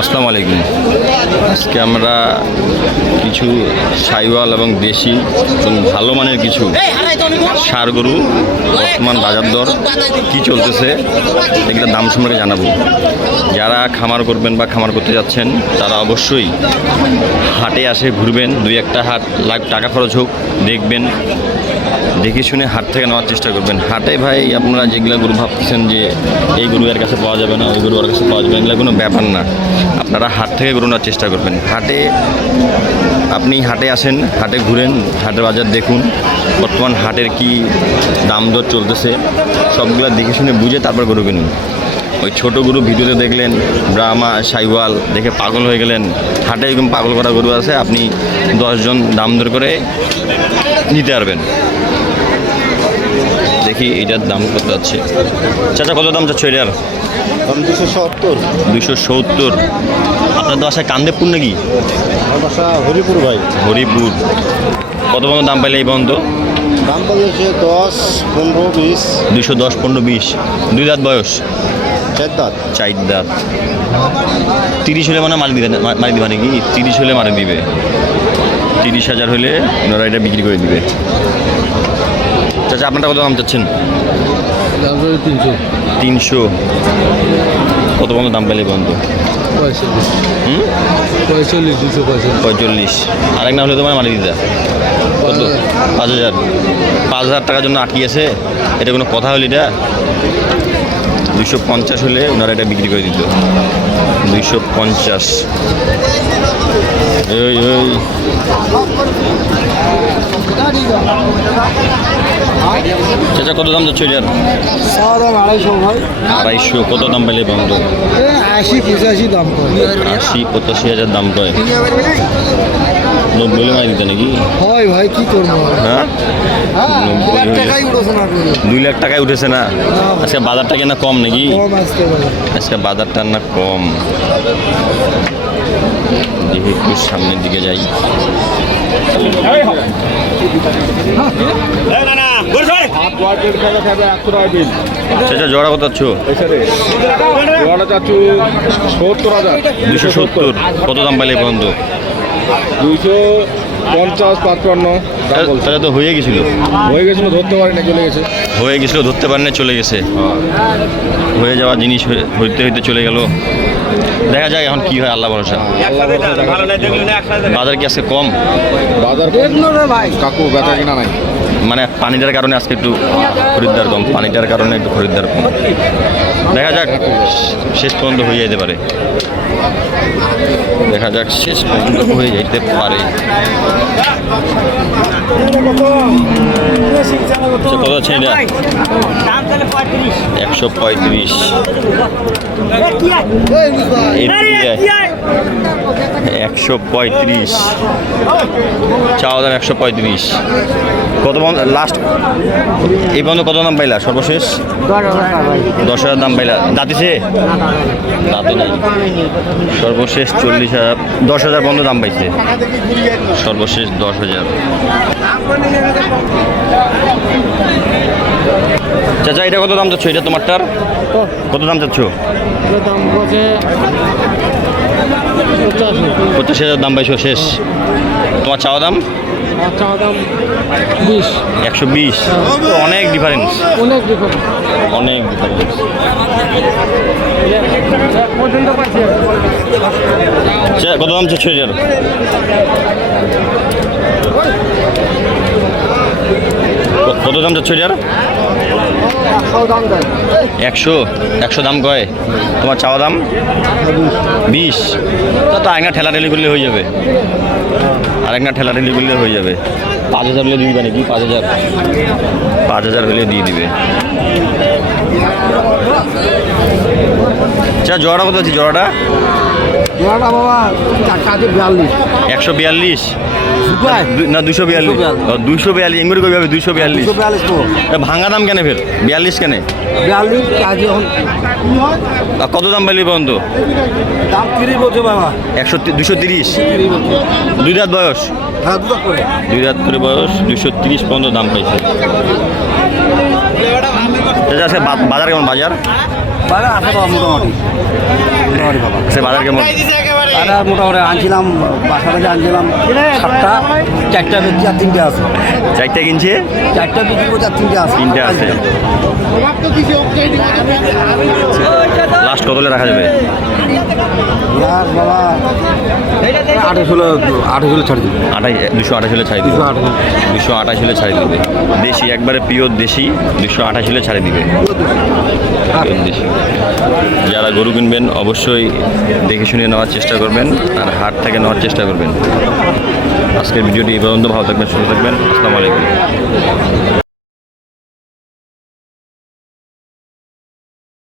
আসসালামু আলাইকুম। আজকে আমরা কিছু সাইওয়াল এবং দেশি এবং ভালো মানের কিছু ষাঁড় গরু বর্তমান বাজার দর কী চলতেছে এগুলোর দাম সম্পর্কে জানাবো। যারা খামার করবেন বা খামার করতে যাচ্ছেন তারা অবশ্যই হাটে আসে ঘুরবেন, দুই একটা হাট টাকা খরচ হোক দেখবেন, দেখে শুনে হাট থেকে নেওয়ার চেষ্টা করবেন। হাটে ভাই আপনারা যেগুলো গরু ভাবতেছেন যে এই গরু এর কাছে পাওয়া যাবে না, ওই গরু ওর কাছে পাওয়া যাবে না, এগুলো কোনো ব্যাপার না। আপনারা হাট থেকে গরু নেওয়ার চেষ্টা করবেন। আপনি হাটে আসেন, হাটে ঘুরেন, হাটের বাজার দেখুন, বর্তমান হাটের কি দাম দর চলতেছে সবগুলো দেখে শুনে বুঝে তারপর গরু কিনুন। ওই ছোটো গরু ভিডিওতে দেখলেন ব্রাহ্মা সাইওয়াল দেখে পাগল হয়ে গেলেন, হাটে এরকম পাগল করা গরু আছে, আপনি 10 জন দাম দর করে নিতে পারবেন। দেখি এটার দাম কত যাচ্ছে। চাচা কত দাম যাচ্ছে এটার? 270। আপনার বাসায় কান্দেপুর নাকি? বাসা হরিপুর ভাই। হরিপুর। কত পর্যন্ত দাম পাইলে এই পর্যন্ত? দাম পাইছে 10, 15, 20। 210, 15, 20। 2 দাঁত বয়স? 4 দাঁত। 4 দাঁত। 30 হলে মানে মারি দিবে নাকি? 30 হলে মারি দিবে। 30,000 হলে ওনারা এটা বিক্রি করে দিবে। চাচা আপনারা কত দাম চাচ্ছেন? 300। কত পর্যন্ত দাম পেলে পর্যন্ত? 45। আরেক না হলে তোমার মারি দিতা কত? 5,000। 5,000 টাকার জন্য আটকিয়েছে, এটা কোনো কথা হলো? এটা 250 হলে ওনারা এটা বিক্রি করে দিত। 250। চাচা কত দাম যাচ্ছে এটার? 250। কত দাম পেলে বন্ধু? 80-85 দাম করে। 80-85,000 দাম কয়। 90 হলে মারি দিতে নাকি? হয় ভাই, কি করবো? হ্যাঁ, 2 লাখ টাকায় উঠেছে না? আজকে বাজারটা কেনা কম নাকি? আজকে বাজারটা না কম। দেখি একটু সামনের দিকে যাই। সেটা জোড়া কত চাচ্ছ? 270। কত দাম পাইলে পর্যন্ত? 250-55। তাহলে তো হয়ে গেছিল, ধরতে পারেনি, চলে গেছে। হয়ে গেছিলো, ধরতে পারেনি, চলে গেছে। হয়ে যাওয়া জিনিস হইতে হইতে চলে গেল। দেখা যাক এখন কি হয়, আল্লাহ ভরসা। বাজার কি আজকে কম? বাজার কাকু বেচা কিনা নাই, মানে পানিটার কারণে আজকে একটু খরিদ্দার কম, পানিটার কারণে একটু খরিদ্দার কম। দেখা যাক শেষ পর্যন্ত হয়ে যেতে পারে। দেখা যাক শেষ পর্যন্ত হয়ে যেতে পারে। কত আছে এটা? 135। 135 চাওয়া দাম। 135। কত লাস্ট এই পর্যন্ত কত দাম পাইলা সর্বশেষ? 10,000 দাম পাইলা। দাঁতিছে? দাঁতে নাই। সর্বশেষ 40,000, 10,000 পর্যন্ত দাম পাইছে। সর্বশেষ 10,000। চাচা এটা কত দাম চাচ্ছ? এটা তোমারটার কত দাম চাচ্ছ? 85,000 দাম পাইছো শেষ। তোমার চাওয়া দাম? 120। অনেক ডিফারেন্স, অনেক ডিফারেন্স। কত দাম চাচ্ছ এটার? কত দাম চাচ্ছ এটার? 100 দাম কয়। তোমার চাওয়া দাম 20। তো আরেকটা ঠেলাঠেলি করলে হয়ে যাবে, আরেকটা ঠেলাঠেলি করলে হয়ে যাবে। 5,000 হলে দিয়ে দিবে নাকি? 5,000 হলে দিয়ে দিবে। আচ্ছা জোড়াটা কত আছে? জোড়াটা 142 না 242? 242 এমনি কই ভাবে 242? ভাঙা দাম কেন ফের? 42 কেন? কত দাম পাইলি বন্ধু? 230। 2 দাঁত বয়স? 2 দাঁত করে বয়স। 230 পর্যন্ত দাম পাইছে। চাচা আজকে বাজার কেমন বাজার বাজার আছে বাবা মোটামুটি মোটামুটি বাবা আজকে বাজার কেমন বাজার মোটামুটি আনছিলাম বাসা থেকে আনছিলাম 7টা 4টা বেশি আর 3টে আছে চারটে কিনছে 4টা বিক্রি করছে আর 3টে আছে 3টে আছে লাস্ট কত হলে রাখা যাবে আর বাবা 28 ছাড় দিবে 228 হলে ছাড়ি দিবে 228 হলে ছাড়ি দিবে দেশি একবারে পিওর দেশি 228 হলে ছাড়ি দিবে পিওর দেশি যারা গরু কিনবেন অবশ্যই দেখে শুনে নেওয়ার চেষ্টা করবেন আর হাট থেকে নেওয়ার চেষ্টা করবেন আজকের ভিডিওটি এই পর্যন্ত ভালো থাকবেন সুস্থ থাকবেন আসসালামু আলাইকুম